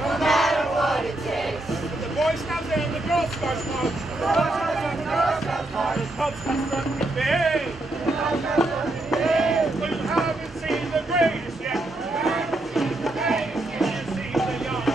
no matter what it takes. The Boy Scouts and the Girl Scouts march. The Boy Scouts and the Girl Scouts march. The Cub Scouts run the day. The Cub Scouts run the day. But you haven't seen the greatest yet. You haven't seen the greatest yet. You've seen the young.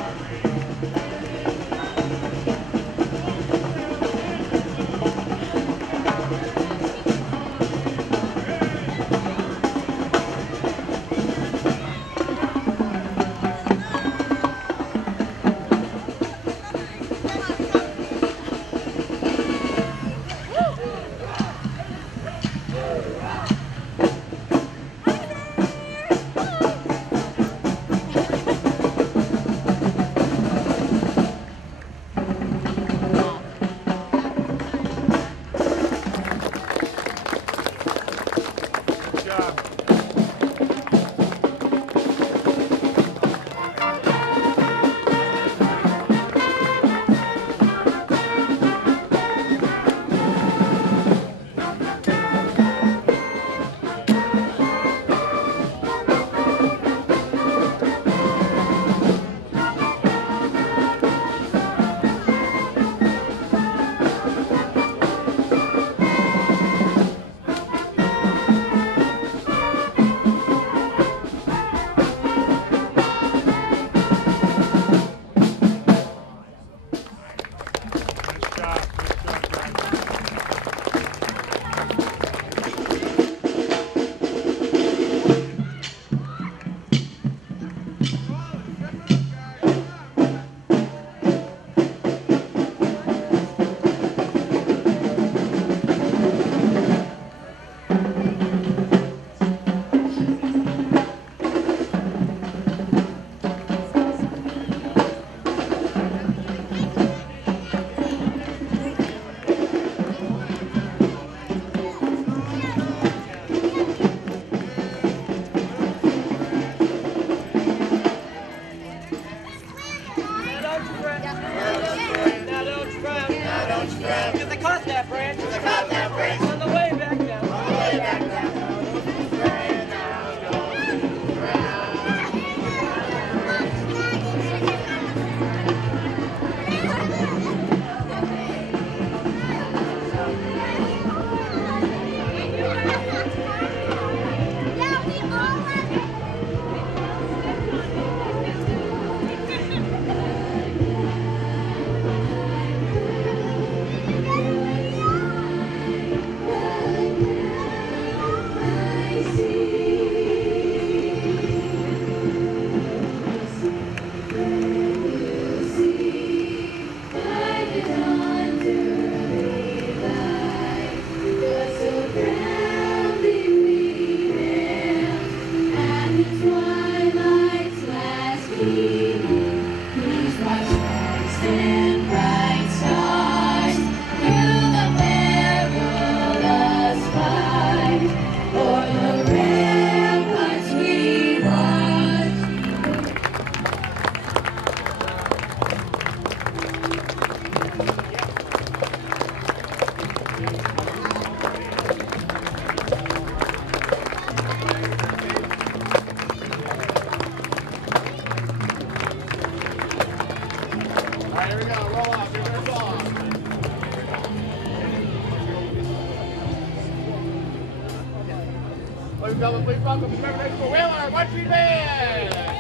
Please welcome the Reverend for Wheeler, Country Band!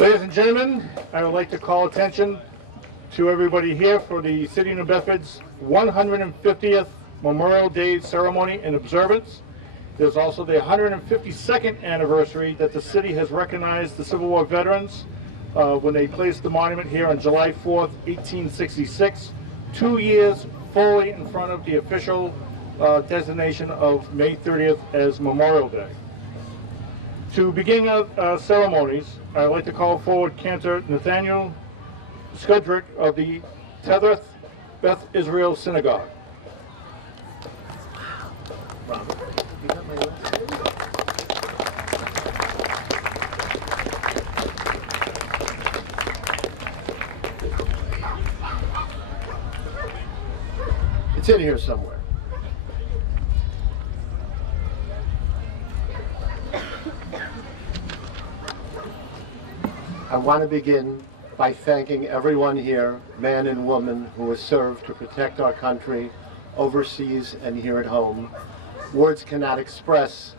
Ladies and gentlemen, I would like to call attention to everybody here for the City of New Bedford's 150th Memorial Day ceremony and observance. There's also the 152nd anniversary that the city has recognized the Civil War veterans when they placed the monument here on July 4th, 1866, 2 years fully in front of the official designation of May 30th as Memorial Day. To begin our ceremonies, I'd like to call forward Cantor Nathaniel Skudrick of the Tetheth Beth Israel Synagogue. It's in here somewhere. I want to begin by thanking everyone here, man and woman, who has served to protect our country overseas and here at home. Words cannot express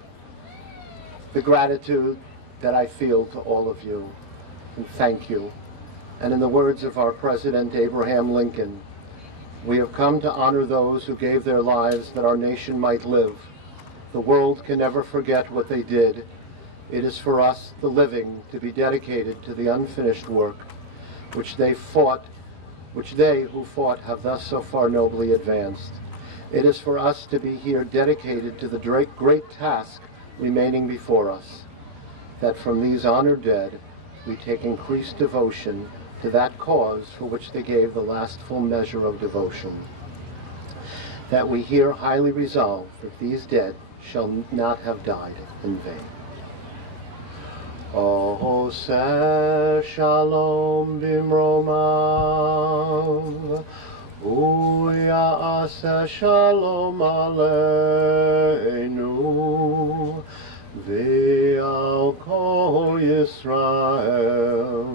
the gratitude that I feel to all of you, and thank you. And in the words of our President Abraham Lincoln, we have come to honor those who gave their lives that our nation might live. The world can never forget what they did. It is for us, the living, to be dedicated to the unfinished work which they who fought have thus so far nobly advanced. It is for us to be here dedicated to the great task remaining before us, that from these honored dead we take increased devotion to that cause for which they gave the last full measure of devotion, that we here highly resolve that these dead shall not have died in vain. Oseh shalom bimromav, uya'aseh shalom aleinu, ve'al kol Yisrael,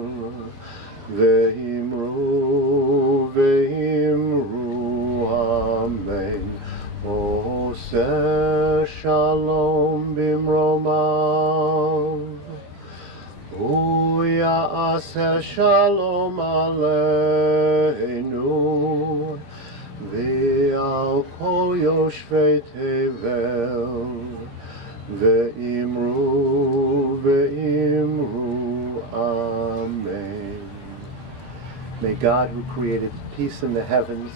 ve'imru, ve'imru, amen. Oseh shalom bimromav, Uya'aseh shalom aleinu, ve'al kol yoshvei tevel, ve'imru, ve'imru, amen. May God, who created peace in the heavens,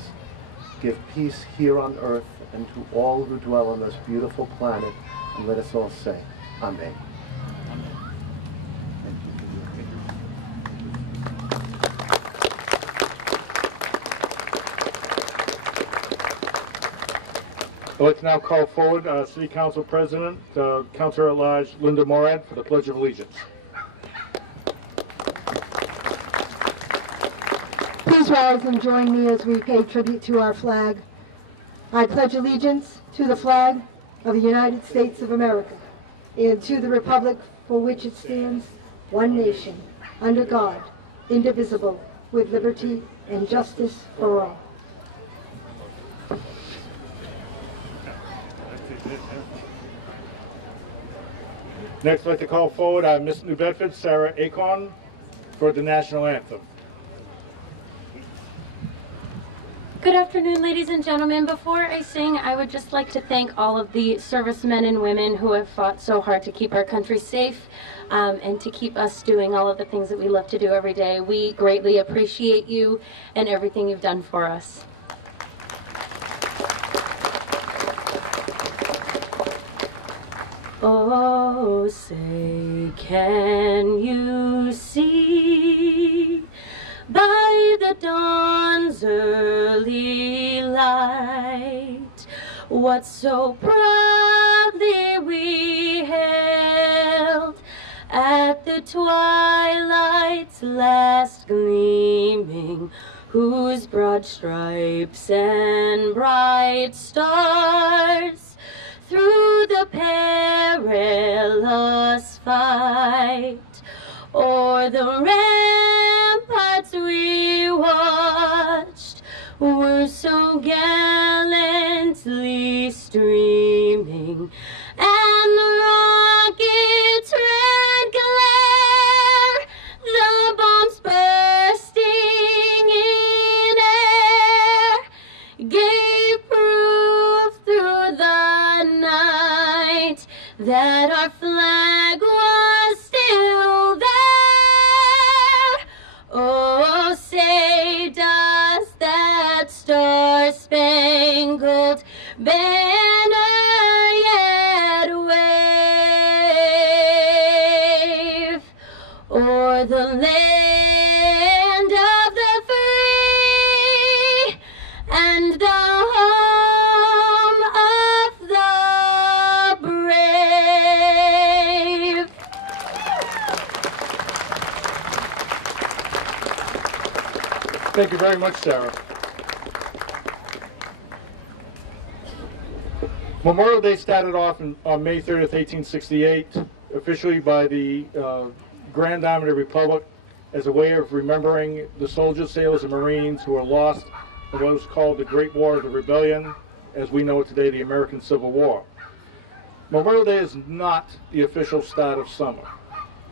give peace here on earth and to all who dwell on this beautiful planet, and let us all say, amen. Let's now call forward City Council President, Councilor at Large Linda Morad for the Pledge of Allegiance. Please rise and join me as we pay tribute to our flag. I pledge allegiance to the flag of the United States of America and to the republic for which it stands, one nation, under God, indivisible, with liberty and justice for all. Next, I'd like to call forward Miss New Bedford, Sarah Acorn, for the National Anthem. Good afternoon, ladies and gentlemen. Before I sing, I would just like to thank all of the servicemen and women who have fought so hard to keep our country safe and to keep us doing all of the things that we love to do every day. We greatly appreciate you and everything you've done for us. Oh, say, can you see by the dawn's early light what so proudly we hailed at the twilight's last gleaming, whose broad stripes and bright stars through the perilous fight o'er the ramparts we watched were so gallantly streaming, and the rocket's red glare, the that our flag was still there. Oh, say does that star-spangled banner yet wave o'er the land of the free and the home of the brave. Thank you very much, Sarah. Memorial Day started off on May 30th, 1868, officially by the Grand Army of the Republic as a way of remembering the soldiers, sailors, and Marines who were lost in what was called the Great War of the Rebellion, as we know it today, the American Civil War. Memorial Day is not the official start of summer.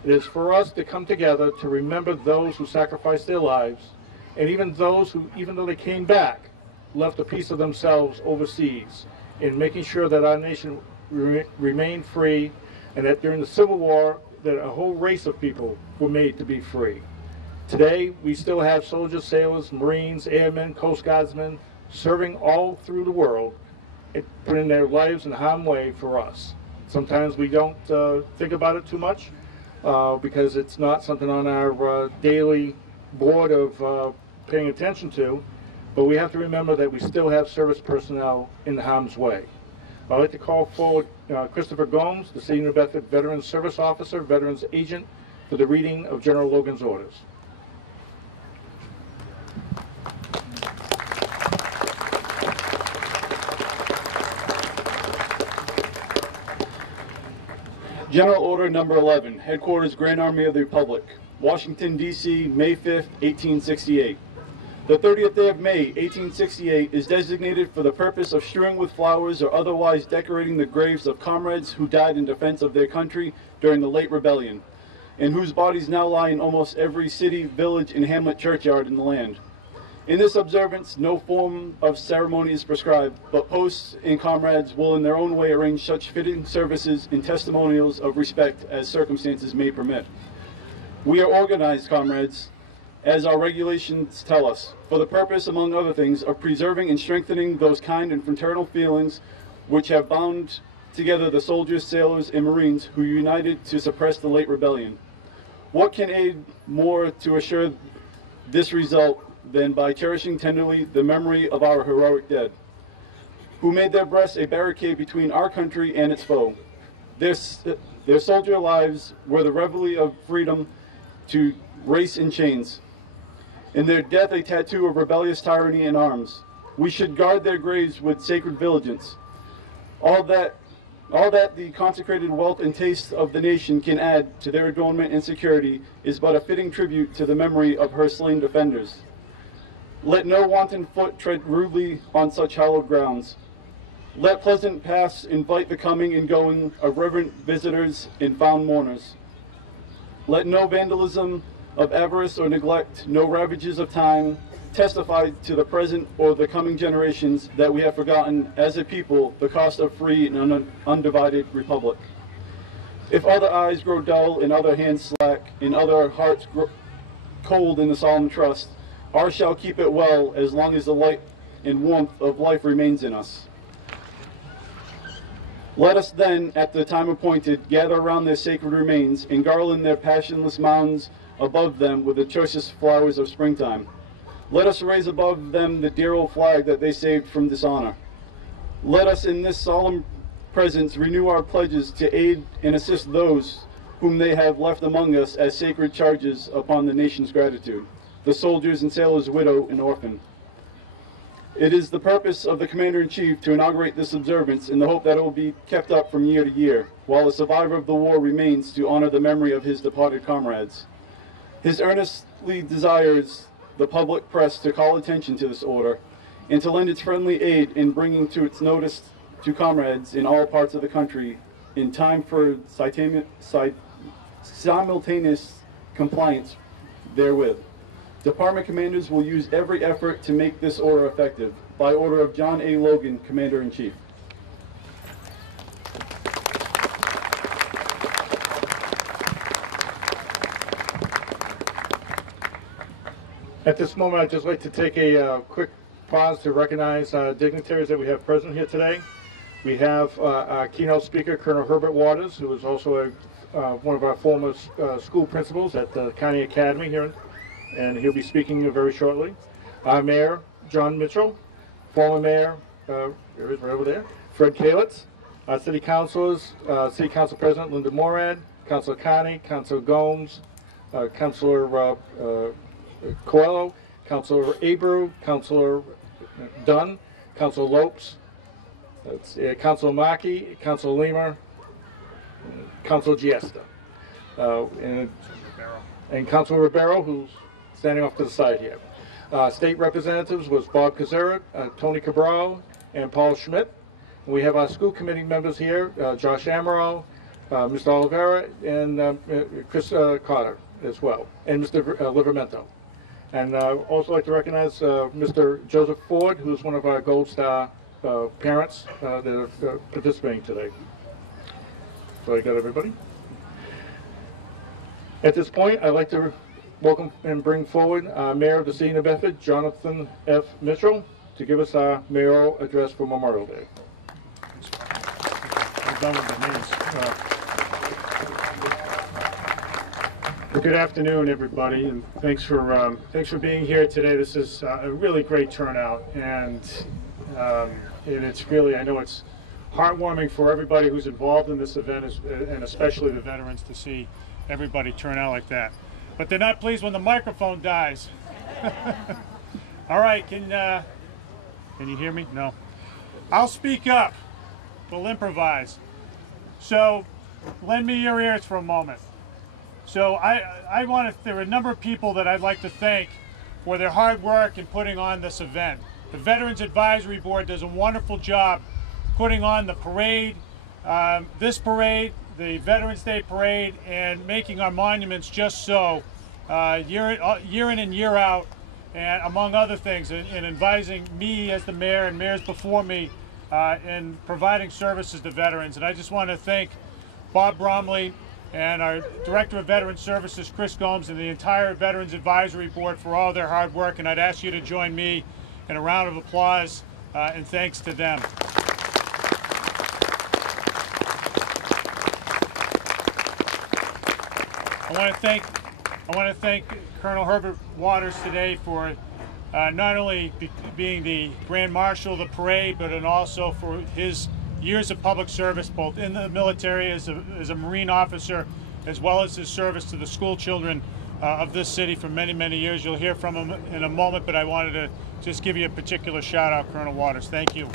It is for us to come together to remember those who sacrificed their lives, and even those who, even though they came back, left a piece of themselves overseas in making sure that our nation remained free, and that during the Civil War, that a whole race of people were made to be free. Today, we still have soldiers, sailors, Marines, airmen, Coast Guardsmen serving all through the world, putting their lives in harm's way for us. Sometimes we don't think about it too much because it's not something on our daily board of paying attention to, but we have to remember that we still have service personnel in harm's way. I'd like to call forward Christopher Gomes, the City of New Bedford Veterans Service Officer, Veterans Agent, for the reading of General Logan's orders. General Order Number 11, Headquarters Grand Army of the Republic, Washington, D.C., May 5th, 1868. The 30th day of May, 1868, is designated for the purpose of strewing with flowers or otherwise decorating the graves of comrades who died in defense of their country during the late rebellion, and whose bodies now lie in almost every city, village, and hamlet churchyard in the land. In this observance, no form of ceremony is prescribed, but posts and comrades will in their own way arrange such fitting services and testimonials of respect as circumstances may permit. We are organized, comrades, as our regulations tell us, for the purpose, among other things, of preserving and strengthening those kind and fraternal feelings which have bound together the soldiers, sailors, and Marines who united to suppress the late rebellion. What can aid more to assure this result than by cherishing tenderly the memory of our heroic dead, who made their breasts a barricade between our country and its foe. Their soldier lives were the reveille of freedom to race in chains, in their death a tattoo of rebellious tyranny in arms. We should guard their graves with sacred vigilance. All that the consecrated wealth and taste of the nation can add to their adornment and security is but a fitting tribute to the memory of her slain defenders. Let no wanton foot tread rudely on such hallowed grounds. Let pleasant paths invite the coming and going of reverent visitors and fond mourners. Let no vandalism of avarice or neglect, no ravages of time, testify to the present or the coming generations that we have forgotten as a people the cost of free and undivided republic. If other eyes grow dull and other hands slack and other hearts grow cold in the solemn trust, ours shall keep it well as long as the light and warmth of life remains in us. Let us then, at the time appointed, gather around their sacred remains and garland their passionless mounds above them with the choicest flowers of springtime. Let us raise above them the dear old flag that they saved from dishonor. Let us in this solemn presence renew our pledges to aid and assist those whom they have left among us as sacred charges upon the nation's gratitude, the soldiers and sailors, widow and orphan. It is the purpose of the Commander-in-Chief to inaugurate this observance in the hope that it will be kept up from year to year, while the survivor of the war remains to honor the memory of his departed comrades. His earnestly desires the public press to call attention to this order and to lend its friendly aid in bringing to its notice to comrades in all parts of the country in time for simultaneous compliance therewith. Department commanders will use every effort to make this order effective. By order of John A. Logan, Commander-in-Chief. At this moment, I'd just like to take a quick pause to recognize dignitaries that we have present here today. We have our keynote speaker, Colonel Herbert Waters, who is also one of our former school principals at the County Academy here, and he'll be speaking very shortly. Our Mayor, John Mitchell, former Mayor, there he is right over there, Fred Kalitz, our City Councilors, City Council President Linda Morad, Councilor Carney, Councilor Gomes, Councilor Coelho, Councilor Abreu, Councilor Dunn, Councilor Lopes, Councilor Maki, Councilor Lima, Councilor Giesta, and Councilor Ribeiro, who's standing off to the side here. State representatives was Bob Kazera, Tony Cabral, and Paul Schmidt. We have our school committee members here, Josh Amaro, Mr. Oliveira, and Chris Carter as well, and Mr. Livermento. And also like to recognize Mr. Joseph Ford, who's one of our Gold Star parents that are participating today. So I got everybody. At this point, I'd like to welcome and bring forward Mayor of the City of Bedford, Jonathan F. Mitchell, to give us our mayoral address for Memorial Day. We're done with the names. Well, good afternoon, everybody, and thanks for being here today. This is a really great turnout, and it's really, I know it's heartwarming for everybody who's involved in this event, and especially the veterans, to see everybody turn out like that. But they're not pleased when the microphone dies. All right, can you hear me? No. I'll speak up. We'll improvise. So, lend me your ears for a moment. So there are a number of people that I'd like to thank for their hard work in putting on this event. The Veterans Advisory Board does a wonderful job putting on the parade, this parade, the Veterans Day Parade, and making our monuments just so, year in and year out, and among other things, in advising me as the mayor and mayors before me in providing services to veterans. And I just want to thank Bob Bromley and our Director of Veteran Services, Chris Gomes, and the entire Veterans Advisory Board for all their hard work. And I'd ask you to join me in a round of applause and thanks to them. I want to thank Colonel Herbert Waters today for not only being the Grand Marshal of the parade, but also for his years of public service, both in the military as a Marine officer, as well as his service to the school children of this city for many, many years. You'll hear from him in a moment, but I wanted to just give you a particular shout out, Colonel Waters. Thank you.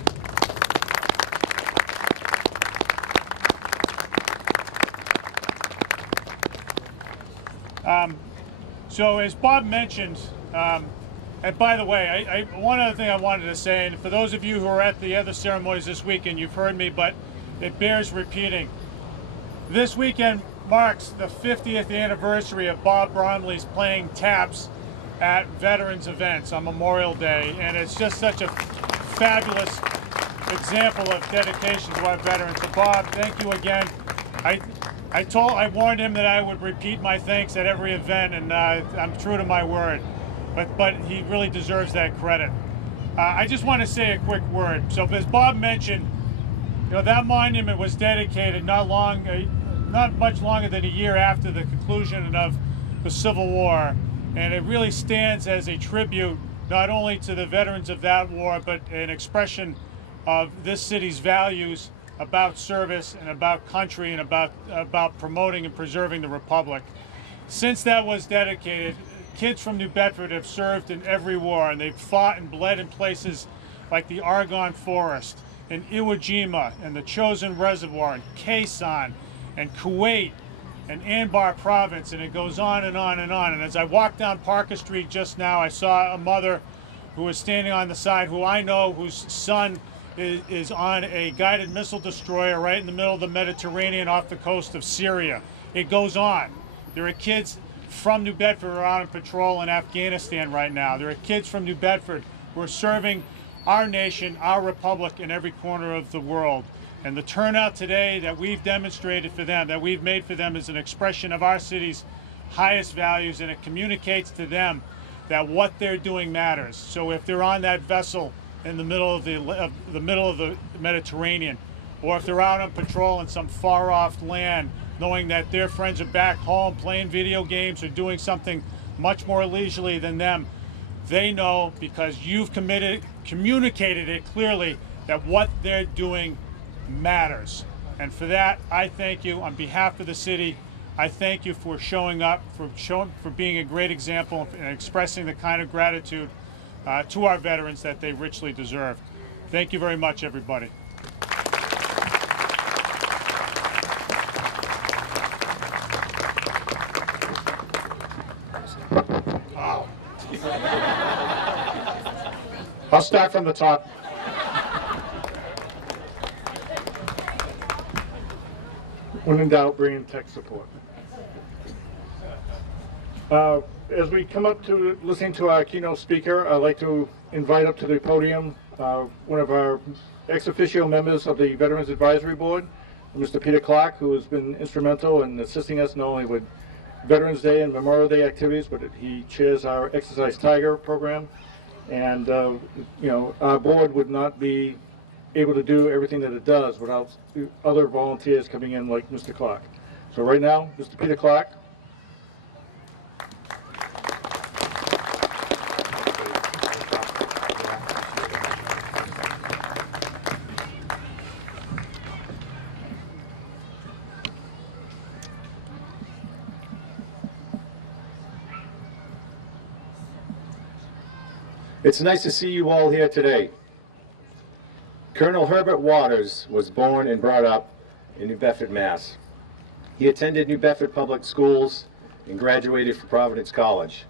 So as Bob mentioned, and by the way, one other thing I wanted to say, and for those of you who are at the other ceremonies this weekend, you've heard me, but it bears repeating. This weekend marks the 50th anniversary of Bob Bromley's playing taps at veterans events on Memorial Day, and it's just such a fabulous example of dedication to our veterans. So Bob, thank you again. I warned him that I would repeat my thanks at every event, and I'm true to my word. But he really deserves that credit. I just want to say a quick word. So as Bob mentioned, that monument was dedicated not much longer than a year after the conclusion of the Civil War, and it really stands as a tribute not only to the veterans of that war, but an expression of this city's values about service and about country and about promoting and preserving the Republic. Since that was dedicated, kids from New Bedford have served in every war, and they've fought and bled in places like the Argonne Forest, and Iwo Jima, and the Chosin Reservoir, and Khe Sanh, and Kuwait, and Anbar Province, and it goes on and on and on. And as I walked down Parker Street just now, I saw a mother who was standing on the side, who I know, whose son is on a guided missile destroyer right in the middle of the Mediterranean off the coast of Syria. It goes on. There are kids from New Bedford who are out on patrol in Afghanistan right now. There are kids from New Bedford who are serving our nation, our republic, in every corner of the world. And the turnout today that we've demonstrated for them, that we've made for them, is an expression of our city's highest values, and it communicates to them that what they're doing matters. So if they're on that vessel in the middle of the Mediterranean, or if they're out on patrol in some far-off land, knowing that their friends are back home playing video games or doing something much more leisurely than them, they know, because you've communicated it clearly, that what they're doing matters. And for that, I thank you on behalf of the city. I thank you for showing up, for being a great example and expressing the kind of gratitude to our veterans that they richly deserve. Thank you very much, everybody. I'll start from the top. When in doubt, bring in tech support. As we come up to listening to our keynote speaker, I'd like to invite up to the podium one of our ex officio members of the Veterans Advisory Board, Mr. Peter Clark, who has been instrumental in assisting us not only with Veterans Day and Memorial Day activities, but he chairs our Exercise Tiger program. And you know, our board would not be able to do everything that it does without other volunteers coming in like Mr. Clark. So right now, Mr. Peter Clark. It's nice to see you all here today. Colonel Herbert Waters was born and brought up in New Bedford, Mass. He attended New Bedford Public Schools and graduated from Providence College.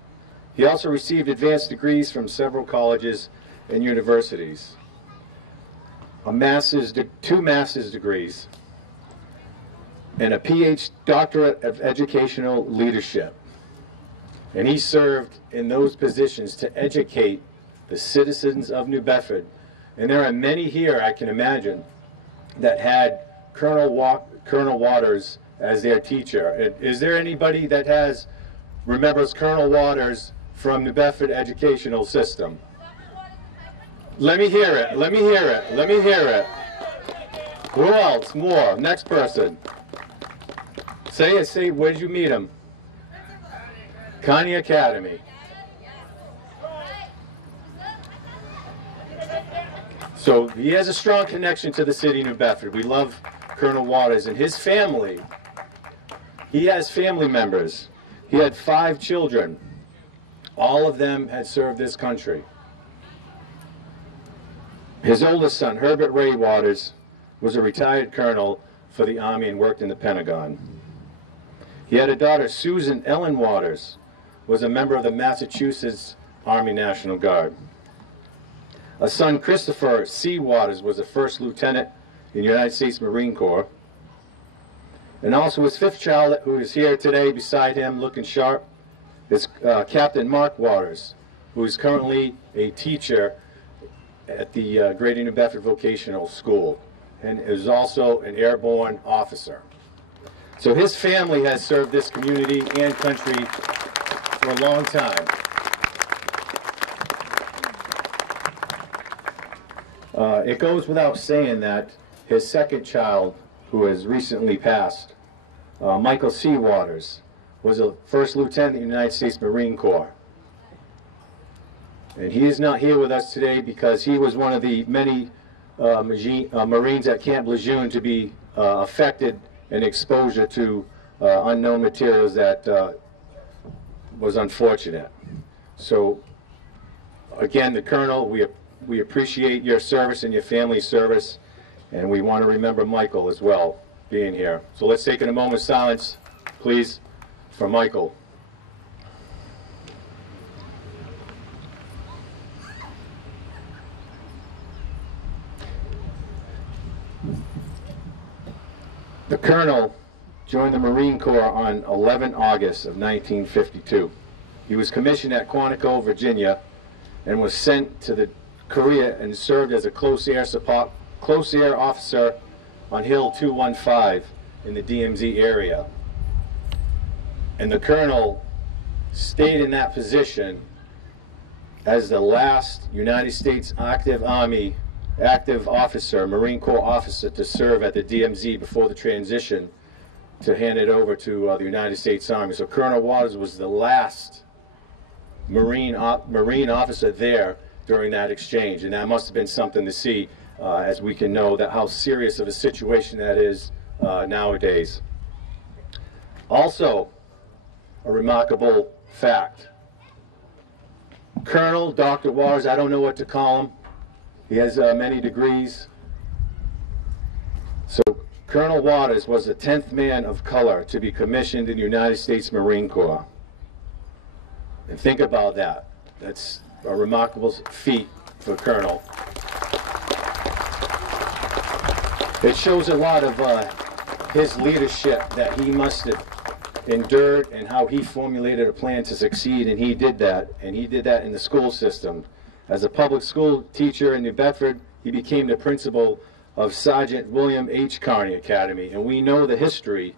He also received advanced degrees from several colleges and universities. Two master's degrees and a PhD doctorate of educational leadership. And he served in those positions to educate the citizens of New Bedford. And there are many here, I can imagine, that had Colonel Waters as their teacher. Is there anybody that remembers Colonel Waters from New Bedford educational system? Let me hear it, let me hear it, let me hear it. Who else? More. Next person. Say it, where did you meet him? Connie Academy. So he has a strong connection to the city of New Bedford. We love Colonel Waters and his family. He has family members. He had 5 children. All of them had served this country. His oldest son, Herbert Ray Waters, was a retired colonel for the Army and worked in the Pentagon. He had a daughter, Susan Ellen Waters, was a member of the Massachusetts Army National Guard. A son, Christopher C. Waters, was a first lieutenant in the United States Marine Corps. And also his 5th child, who is here today beside him looking sharp, is Captain Mark Waters, who is currently a teacher at the Greater New Bedford Vocational School and is also an airborne officer. So his family has served this community and country for a long time. It goes without saying that his 2nd child, who has recently passed, Michael C. Waters, was a first lieutenant in the United States Marine Corps. And he is not here with us today because he was one of the many Marines at Camp Lejeune to be affected in exposure to unknown materials that was unfortunate. So again, the Colonel, we appreciate your service and your family's service, and we want to remember Michael as well being here. So let's take a moment of silence, please, for Michael. The Colonel joined the Marine Corps on 11 August of 1952. He was commissioned at Quantico, Virginia, and was sent to Korea and served as a close air officer on Hill 215 in the DMZ area. And the Colonel stayed in that position as the last United States active officer, Marine Corps officer, to serve at the DMZ before the transition to hand it over to the United States Army. So Colonel Waters was the last Marine officer there during that exchange, and that must have been something to see, as we can know that how serious of a situation that is nowadays. Also, a remarkable fact. Colonel Dr. Waters, I don't know what to call him. He has many degrees. So Colonel Waters was the 10th man of color to be commissioned in the United States Marine Corps. And think about that. That's a remarkable feat for Colonel. It shows a lot of his leadership that he must have endured and how he formulated a plan to succeed, and he did that. And he did that in the school system. As a public school teacher in New Bedford, he became the principal of Sergeant William H. Carney Academy, and we know the history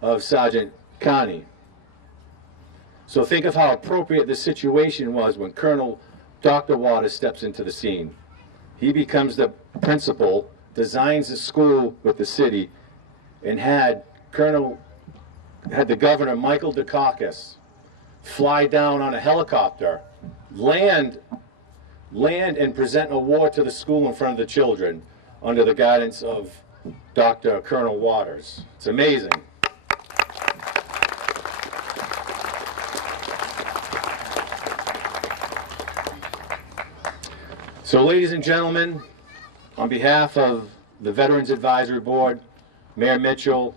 of Sergeant Carney. So think of how appropriate the situation was when Colonel Dr. Waters steps into the scene. He becomes the principal, designs the school with the city, and had the governor, Michael Dukakis, fly down on a helicopter, land and present an award to the school in front of the children under the guidance of Dr. Colonel Waters. It's amazing. So, ladies and gentlemen, on behalf of the Veterans Advisory Board, Mayor Mitchell,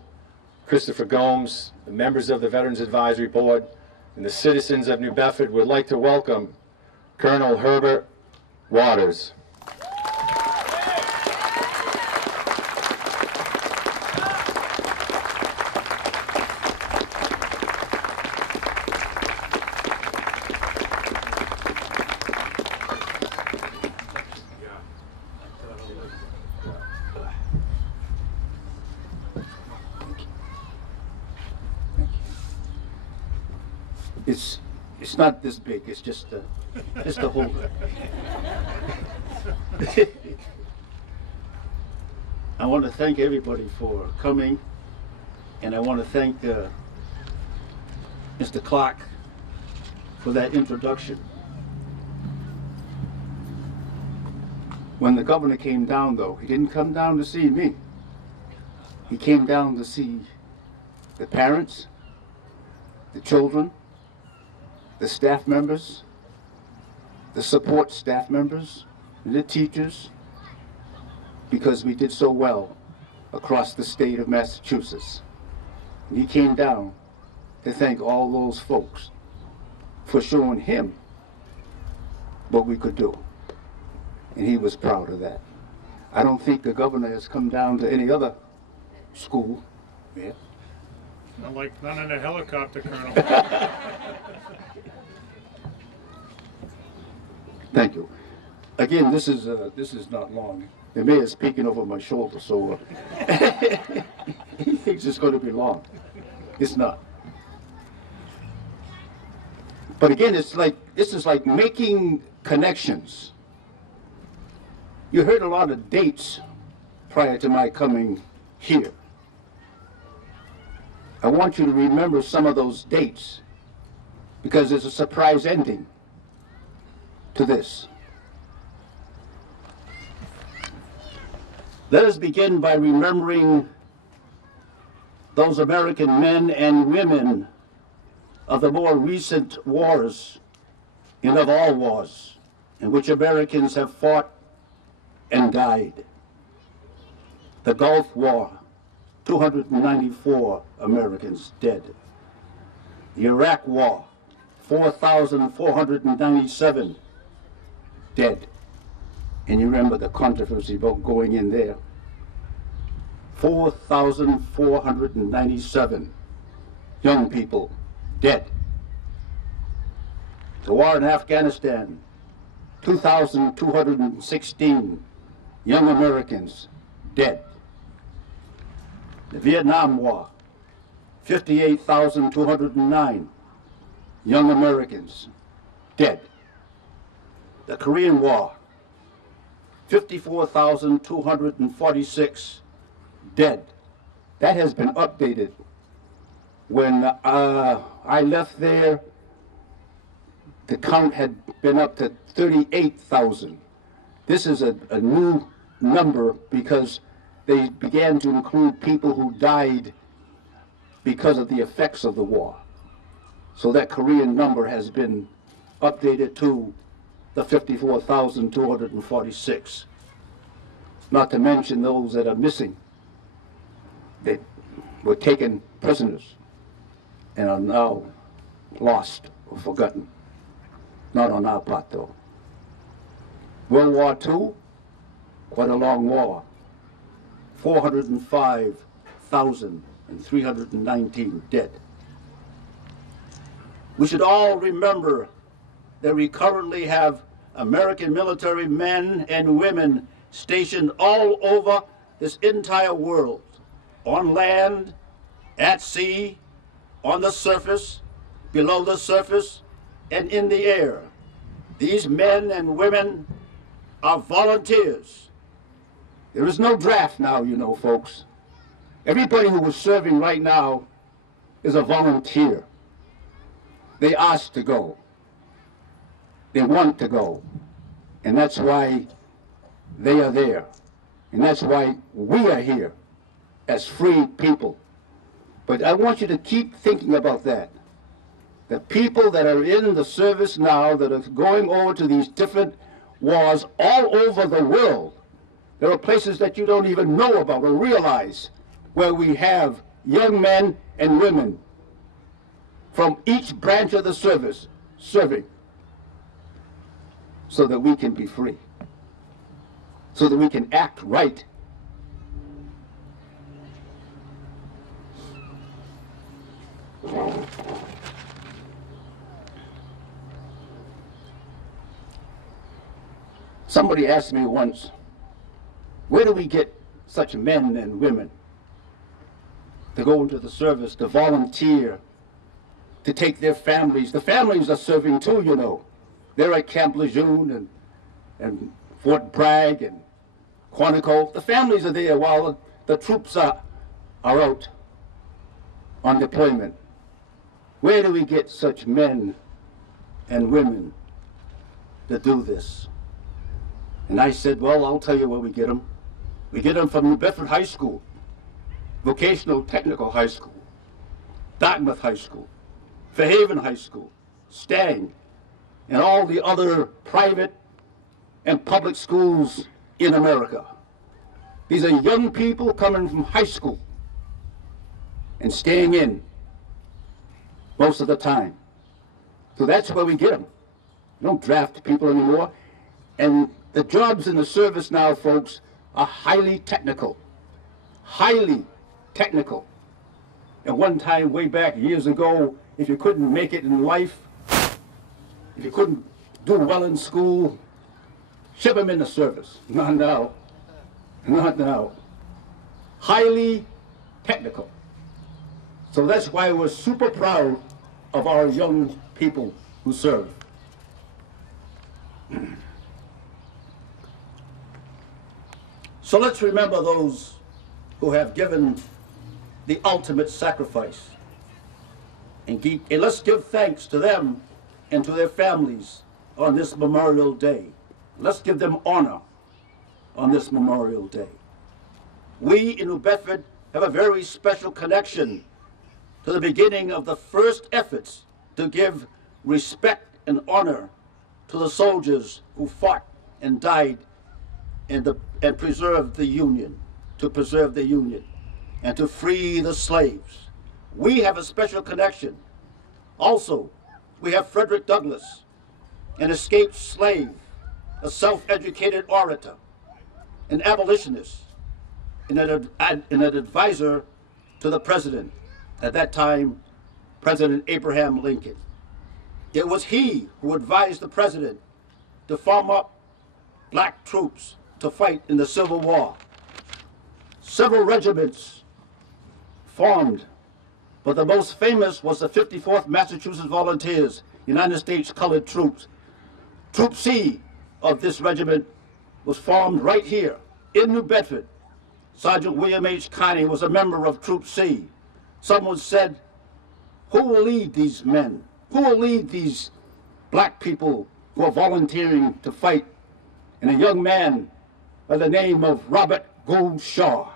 Christopher Gomes, the members of the Veterans Advisory Board, and the citizens of New Bedford would like to welcome Colonel Herbert Waters. It's not this big. It's just a holder. I want to thank everybody for coming, and I want to thank Mr. Clark for that introduction. When the governor came down, though, he didn't come down to see me. He came down to see the parents, the children, the staff members, the support staff members, and the teachers, because we did so well across the state of Massachusetts. And he came down to thank all those folks for showing him what we could do. And he was proud of that. I don't think the governor has come down to any other school yet. Not in a helicopter, Colonel. Thank you. Again, this is not long. The mayor's peeking over my shoulder, so he thinks it's going to be long. It's not. But again, this is like making connections. You heard a lot of dates prior to my coming here. I want you to remember some of those dates because there's a surprise ending to this. Let us begin by remembering those American men and women of the more recent wars, and of all wars, in which Americans have fought and died. The Gulf War, 294 Americans dead. The Iraq War, 4,497 dead. And you remember the controversy about going in there. 4,497 young people dead. The war in Afghanistan, 2,216 young Americans dead. The Vietnam War, 58,209 young Americans dead. the Korean War, 54,246 dead. That has been updated. When I left there, the count had been up to 38,000. This is a new number because they began to include people who died because of the effects of the war. So that Korean number has been updated to the 54,246. Not to mention those that are missing, that were taken prisoners and are now lost or forgotten. Not on our part, though. World War II, quite a long war. 405,319 dead. We should all remember that we currently have American military men and women stationed all over this entire world, on land, at sea, on the surface, below the surface, and in the air. These men and women are volunteers. There is no draft now, you know, folks. Everybody who is serving right now is a volunteer. They asked to go. They want to go. And that's why they are there. And that's why we are here as free people. But I want you to keep thinking about that. The people that are in the service now, that are going over to these different wars all over the world, there are places that you don't even know about or realize where we have young men and women from each branch of the service serving so that we can be free, so that we can act right. Somebody asked me once, where do we get such men and women to go into the service, to volunteer, to take their families? The families are serving too, you know. They're at Camp Lejeune and Fort Bragg and Quantico. The families are there while the troops are out on deployment. Where do we get such men and women to do this? And I said, well, I'll tell you where we get them. We get them from New Bedford High School, Vocational Technical High School, Dartmouth High School, Fairhaven High School, Stang, and all the other private and public schools in America. These are young people coming from high school and staying in most of the time. So that's where we get them. We don't draft people anymore. And the jobs in the service now, folks, are highly technical. Highly technical. At one time, way back years ago, if you couldn't make it in life, if you couldn't do well in school, ship them in the service. Not now. Not now. Highly technical. So that's why we're super proud of our young people who serve. So let's remember those who have given the ultimate sacrifice. And let's give thanks to them and to their families on this Memorial Day. Let's give them honor on this Memorial Day. We in New Bedford have a very special connection to the beginning of the first efforts to give respect and honor to the soldiers who fought and died and preserved the Union, to preserve the Union and to free the slaves. We have a special connection. Also, we have Frederick Douglass, an escaped slave, a self-educated orator, an abolitionist, and an advisor to the president, at that time, President Abraham Lincoln. It was he who advised the president to form up black troops to fight in the Civil War. Several regiments formed, but the most famous was the 54th Massachusetts Volunteers, United States Colored Troops. Troop C of this regiment was formed right here in New Bedford. Sergeant William H. Carney was a member of Troop C. Someone said, who will lead these men? Who will lead these black people who are volunteering to fight? And a young man by the name of Robert Gould Shaw,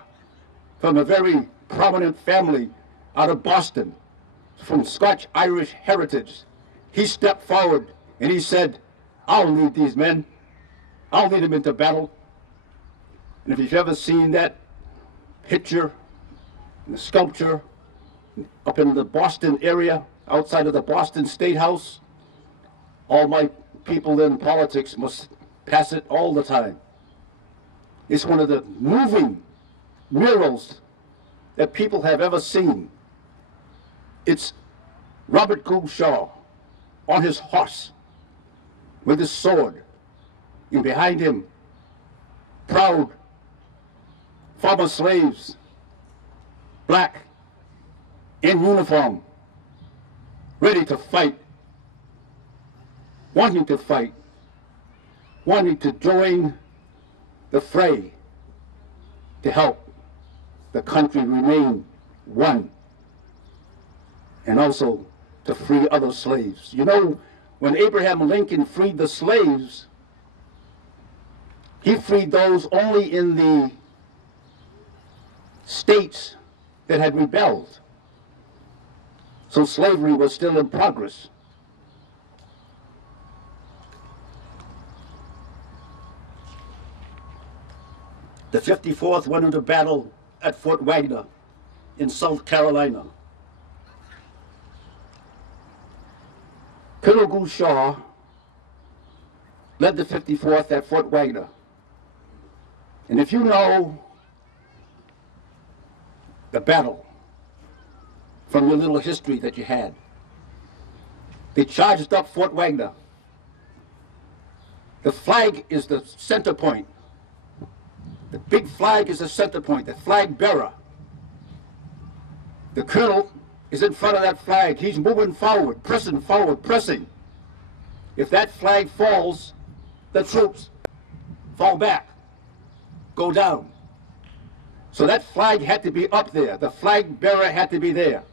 from a very prominent family out of Boston, from Scotch-Irish heritage, he stepped forward and he said, I'll lead these men. I'll lead them into battle. And if you've ever seen that picture, the sculpture up in the Boston area, outside of the Boston State House, all my people in politics must pass it all the time. It's one of the moving murals that people have ever seen. It's Robert Gould Shaw on his horse with his sword, and behind him, proud former slaves, black, in uniform, ready to fight, wanting to join the fray to help the country remain one, and also to free other slaves. You know, when Abraham Lincoln freed the slaves, he freed those only in the states that had rebelled. So slavery was still in progress. The 54th went into battle at Fort Wagner in South Carolina. Colonel Gould Shaw led the 54th at Fort Wagner. And if you know the battle from your little history that you had, they charged up Fort Wagner. The flag is the center point. The big flag is the center point, the flag bearer. The colonel is in front of that flag. He's moving forward, pressing. If that flag falls, the troops fall back, go down. So that flag had to be up there. The flag bearer had to be there.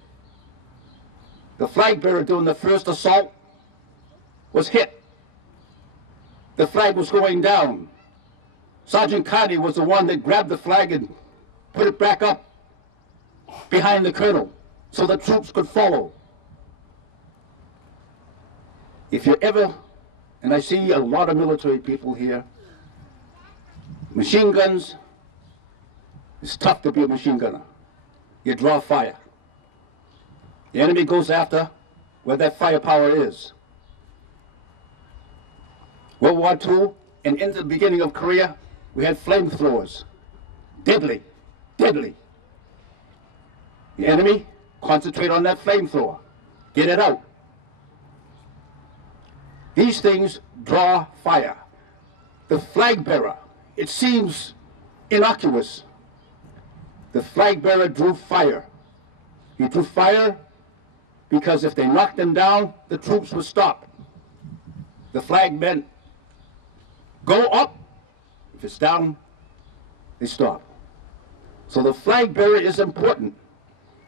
The flag bearer during the first assault was hit. The flag was going down. Sergeant Carney was the one that grabbed the flag and put it back up behind the colonel so the troops could follow. If you ever, and I see a lot of military people here, machine guns, it's tough to be a machine gunner. You draw fire. The enemy goes after where that firepower is. World War II and into the beginning of Korea, we had flamethrowers. Deadly, deadly. The enemy, concentrate on that flamethrower. Get it out. These things draw fire. The flag bearer, it seems innocuous. The flag bearer drew fire. He drew fire because if they knocked him down, the troops would stop. The flag meant go up. If it's down, they stop. So the flag bearer is important.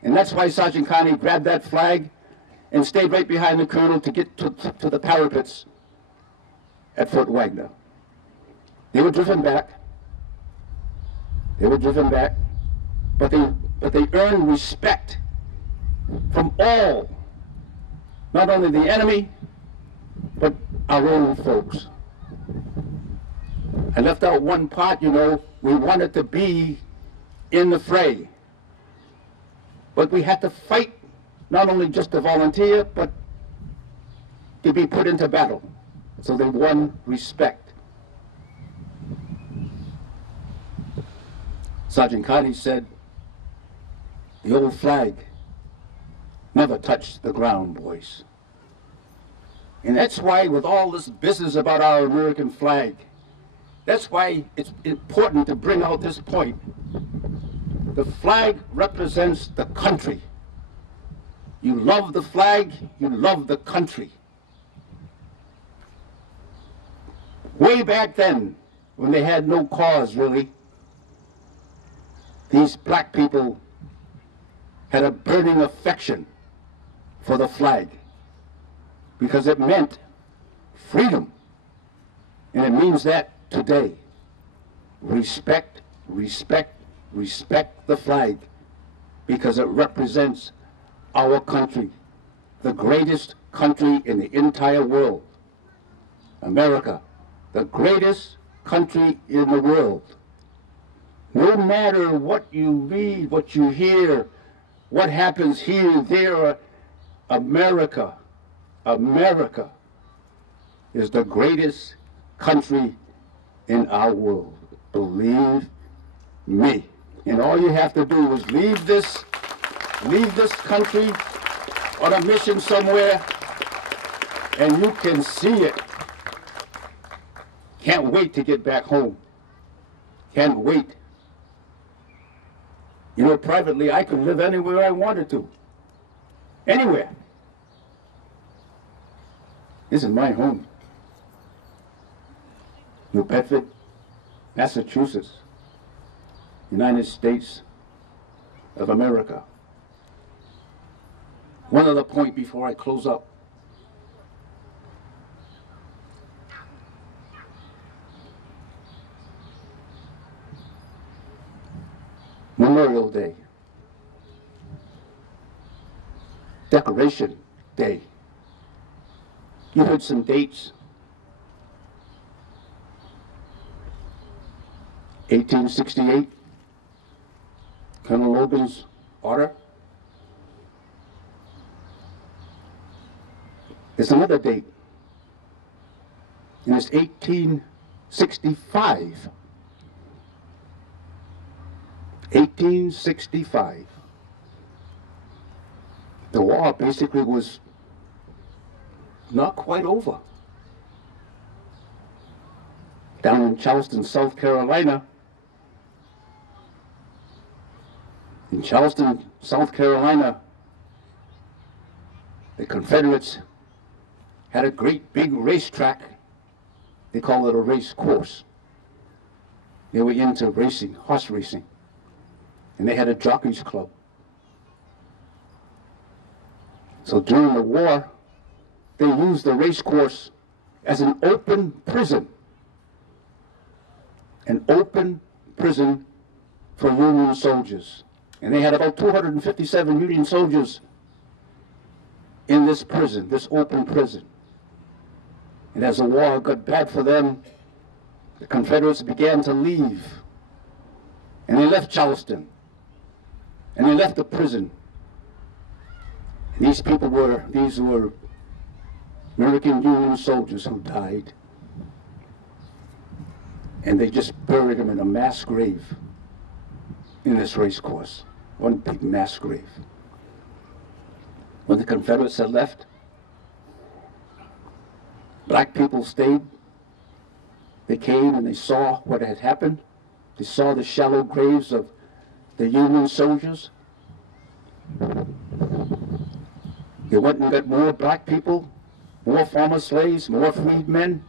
And that's why Sergeant Carney grabbed that flag and stayed right behind the colonel to get to the parapets at Fort Wagner. They were driven back. But they earned respect from all, not only the enemy, but our own folks. I left out one part, you know, we wanted to be in the fray. But we had to fight, not only just to volunteer, but to be put into battle. So they won respect. Sergeant Carney said, the old flag never touched the ground, boys. And that's why with all this business about our American flag, that's why it's important to bring out this point. The flag represents the country. You love the flag, you love the country. Way back then, when they had no cause really, these black people had a burning affection for the flag because it meant freedom. And it means that today. Respect, respect, respect the flag because it represents our country, the greatest country in the entire world. America, the greatest country in the world. No matter what you read, what you hear, what happens here, there, America, America is the greatest country in our world. Believe me. And all you have to do is leave this country on a mission somewhere, and you can see it. Can't wait to get back home. Can't wait. You know, privately, I could live anywhere I wanted to. Anywhere. This is my home. New Bedford, Massachusetts, United States of America. One other point before I close up. Memorial Day, Decoration Day. You heard some dates. 1868, Colonel Logan's order. There's another date, and it's 1865. 1865. The war basically was not quite over. Down in Charleston, South Carolina, in Charleston, South Carolina, the Confederates had a great big racetrack. They call it a race course. They were into racing, horse racing. And they had a jockey's club. So during the war, they used the race course as an open prison. An open prison for Union soldiers. And they had about 257 Union soldiers in this prison, this open prison. And as the war got bad for them, the Confederates began to leave. And they left Charleston. And they left the prison. And these were American Union soldiers who died. And they just buried them in a mass grave in this race course. One big mass grave. When the Confederates had left, black people stayed. They came and they saw what had happened. They saw the shallow graves of the Union soldiers. They went and got more black people, more former slaves, more freedmen.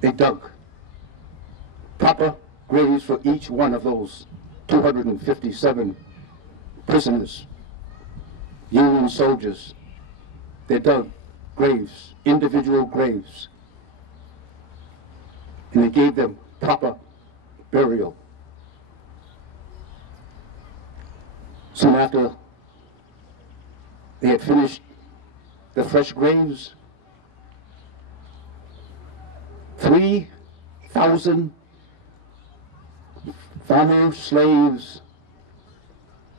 They dug proper graves for each one of those 257 prisoners, Union soldiers. They dug graves, individual graves, and they gave them proper burial. Soon after they had finished the fresh graves, 3,000 former slaves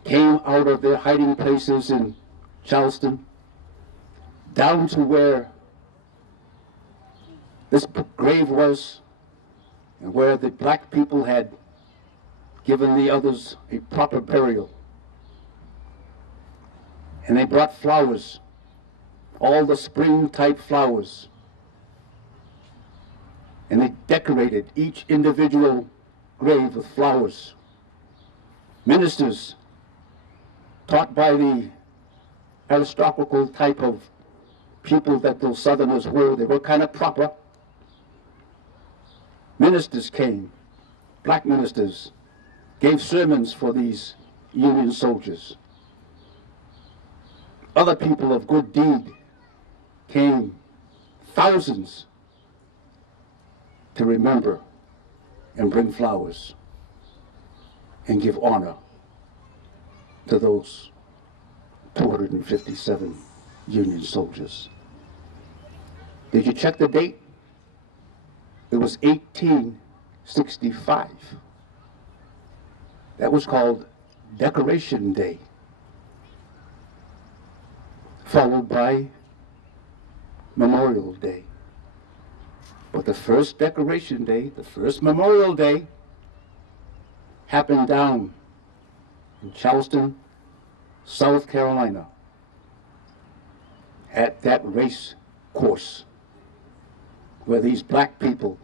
came out of their hiding places in Charleston down to where this grave was and where the black people had given the others a proper burial. And they brought flowers, all the spring-type flowers. And they decorated each individual grave with flowers. Ministers, taught by the aristocratical type of people that those Southerners were, they were kind of proper. Ministers came, black ministers, gave sermons for these Union soldiers. Other people of good deed came, thousands, to remember and bring flowers and give honor to those 257 Union soldiers. Did you check the date? It was 1865. That was called Decoration Day, followed by Memorial Day. But the first Decoration Day, the first Memorial Day, happened down in Charleston, South Carolina, at that race course where these black people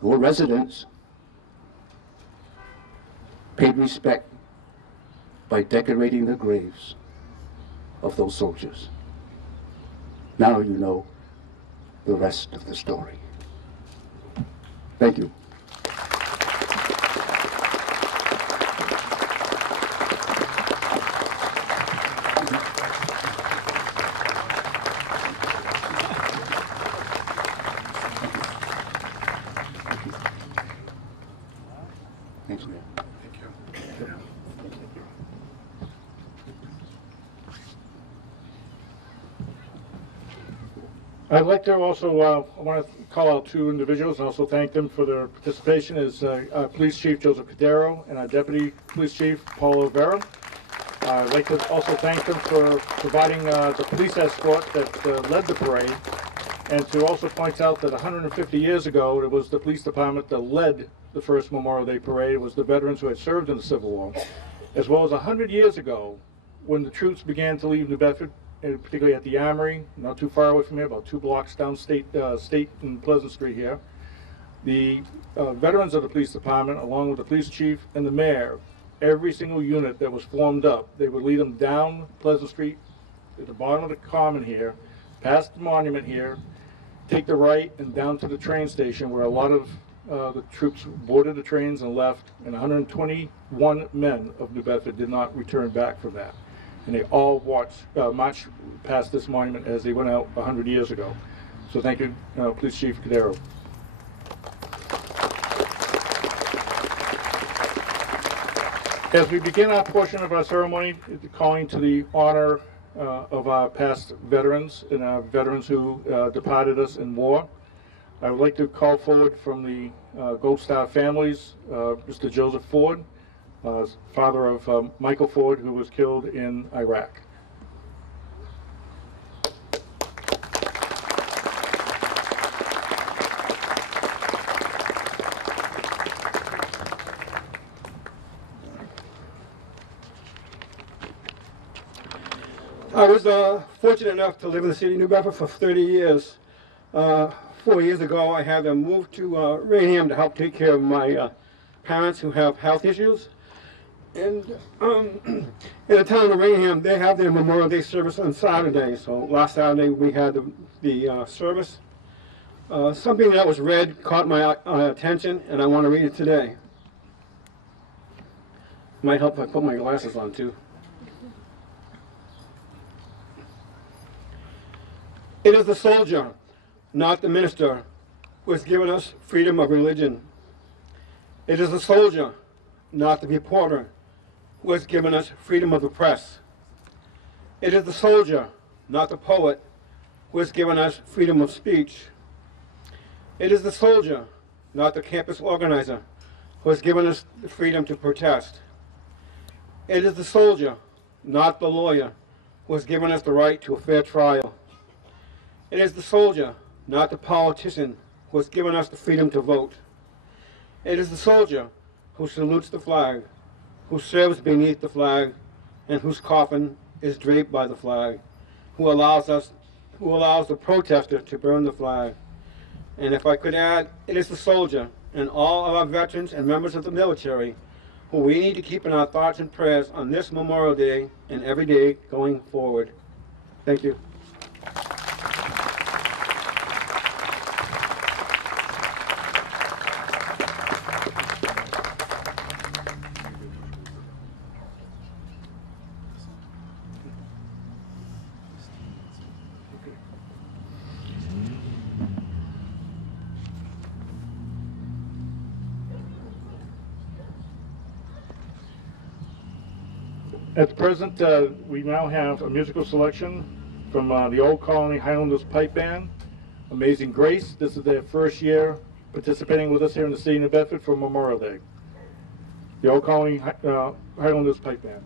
who were residents paid respect by decorating the graves of those soldiers. Now you know the rest of the story. Thank you. Thanks, man. Thank you. I'd like to also, I want to call out two individuals and also thank them for their participation, is our Police Chief Joseph Cadero and our Deputy Police Chief Paul Olvera. I'd like to also thank them for providing the police escort that led the parade, and to also point out that 150 years ago, it was the police department that led the first Memorial Day parade. It was the veterans who had served in the Civil War, as well as 100 years ago, when the troops began to leave New Bedford, and particularly at the Armory, not too far away from here, about 2 blocks down State and Pleasant Street here. The veterans of the police department, along with the police chief and the mayor, every single unit that was formed up, they would lead them down Pleasant Street at the bottom of the common here, past the monument here, take the right and down to the train station where a lot of the troops boarded the trains and left, and 121 men of New Bedford did not return back from that. And they all marched past this monument as they went out 100 years ago. So thank you, Police Chief Cadero. As we begin our portion of our ceremony, calling to the honor of our past veterans and our veterans who departed us in war, I would like to call forward from the Gold Star families, Mr. Joseph Ford, father of Michael Ford, who was killed in Iraq. I was fortunate enough to live in the city of New Bedford for 30 years. 4 years ago, I had to move to Rainham to help take care of my parents who have health issues. And in the town of Rainham, they have their Memorial Day service on Saturday. So last Saturday, we had the service. Something that was read caught my attention, and I want to read it today. Might help if I put my glasses on, too. It is the soldier, not the minister, who has given us freedom of religion. It is the soldier, not the reporter, who has given us freedom of the press. It is the soldier, not the poet, who has given us freedom of speech. It is the soldier, not the campus organizer, who has given us the freedom to protest. It is the soldier, not the lawyer, who has given us the right to a fair trial. It is the soldier, not the politician, who has given us the freedom to vote. It is the soldier who salutes the flag, who serves beneath the flag, and whose coffin is draped by the flag, who allows the protester to burn the flag. And if I could add, it is the soldier and all of our veterans and members of the military who we need to keep in our thoughts and prayers on this Memorial Day and every day going forward. Thank you. At present, we now have a musical selection from the Old Colony Highlanders Pipe Band, Amazing Grace. This is their first year participating with us here in the city of New Bedford for Memorial Day. The Old Colony Highlanders Pipe Band.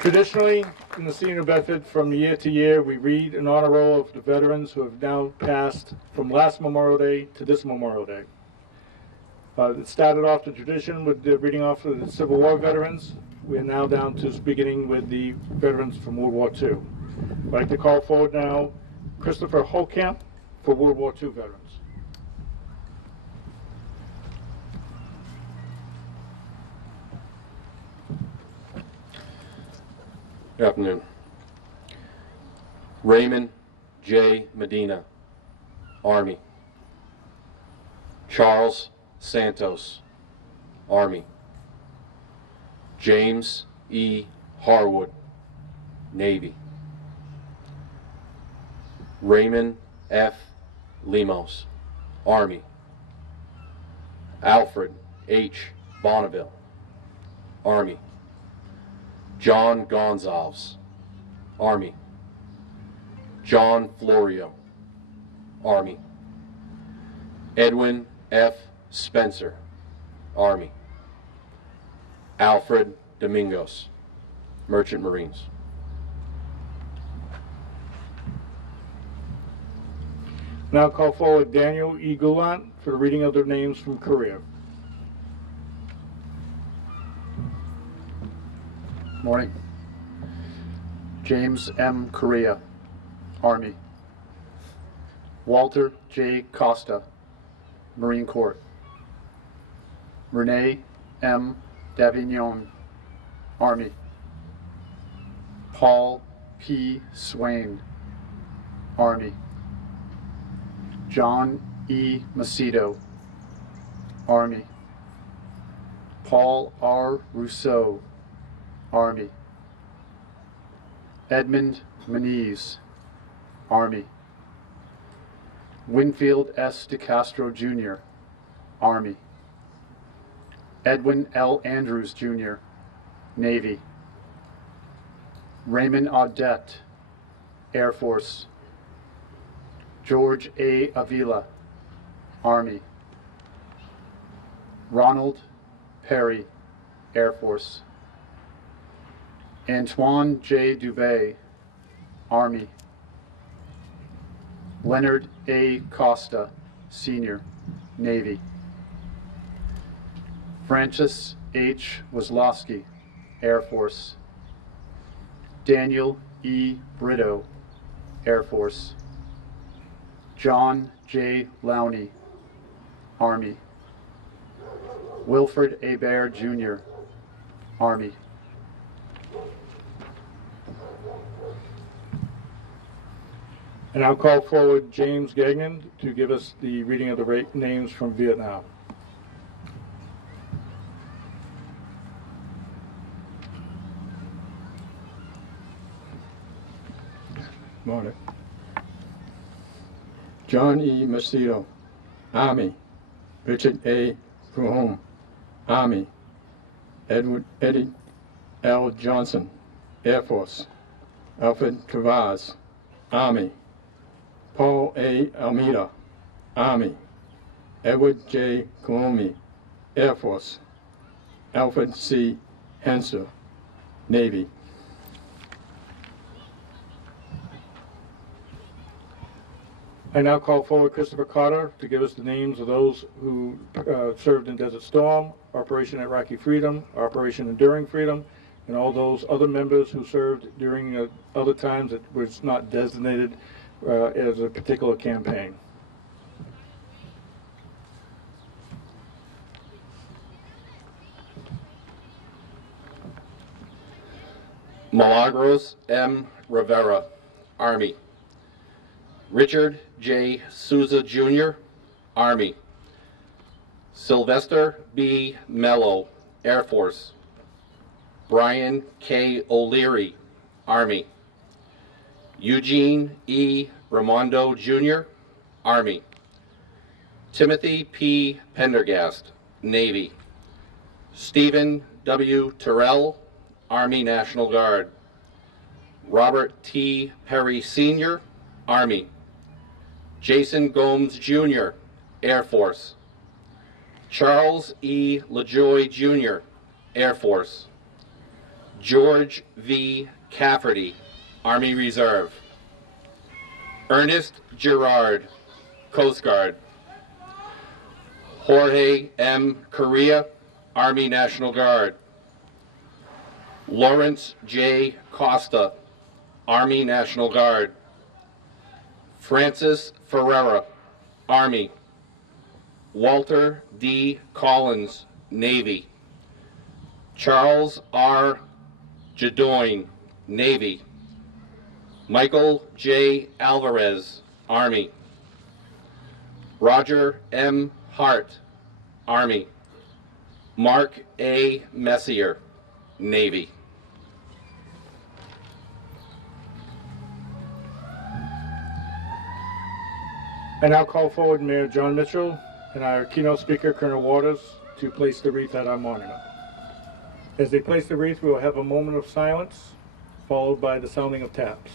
Traditionally, in the city of New Bedford, from year to year, we read an honor roll of the veterans who have now passed from last Memorial Day to this Memorial Day. It started off the tradition with the reading off of the Civil War veterans. We're now down to beginning with the veterans from World War II. I'd like to call forward now Christopher Holkamp for World War II veterans. Good afternoon. Raymond J. Medina, Army. Charles Santos, Army. James E. Harwood, Navy. Raymond F. Lemos, Army. Alfred H. Bonneville, Army. John Gonzalez, Army. John Florio, Army. Edwin F. Spencer, Army. Alfred Domingos, Merchant Marines. Now call forward Daniel E. Goulant for the reading of their names from Korea. Morning. James M. Correa, Army. Walter J. Costa, Marine Corps. Renee M. Davignon, Army. Paul P. Swain, Army. John E. Macedo, Army. Paul R. Rousseau, Army. Edmund Moniz, Army. Winfield S. DeCastro Jr., Army. Edwin L. Andrews Jr., Navy. Raymond Audette, Air Force. George A. Avila, Army. Ronald Perry, Air Force. Antoine J. Dubé, Army. Leonard A. Costa, Sr., Navy. Francis H. Wazlowski, Air Force. Daniel E. Brito, Air Force. John J. Lowney, Army. Wilfred A. Bear, Jr., Army. And I'll call forward James Gagnon to give us the reading of the names from Vietnam. Morning. John E. Macedo, Army. Richard A. Puhom, Army. Eddie L. Johnson, Air Force. Alfred Cavaz, Army. Paul A. Almeida, Army. Edward J. Colomi, Air Force. Alfred C. Henser, Navy. I now call forward Christopher Carter to give us the names of those who served in Desert Storm, Operation Iraqi Freedom, Operation Enduring Freedom, and all those other members who served during other times that was not designated as a particular campaign. Milagros M. Rivera, Army. Richard J. Souza, Jr., Army. Sylvester B. Mello, Air Force. Brian K. O'Leary, Army. Eugene E. Raimondo, Jr., Army. Timothy P. Pendergast, Navy. Stephen W. Terrell, Army National Guard. Robert T. Perry, Sr., Army. Jason Gomes, Jr., Air Force. Charles E. LaJoy, Jr., Air Force. George V. Cafferty, Army Reserve. Ernest Girard, Coast Guard. Jorge M. Correa, Army National Guard. Lawrence J. Costa, Army National Guard. Francis Ferreira, Army. Walter D. Collins, Navy. Charles R. Jadoin, Navy. Michael J. Alvarez, Army. Roger M. Hart, Army. Mark A. Messier, Navy. I now call forward Mayor John Mitchell and our keynote speaker, Colonel Waters, to place the wreath at our monument. As they place the wreath, we will have a moment of silence, followed by the sounding of taps.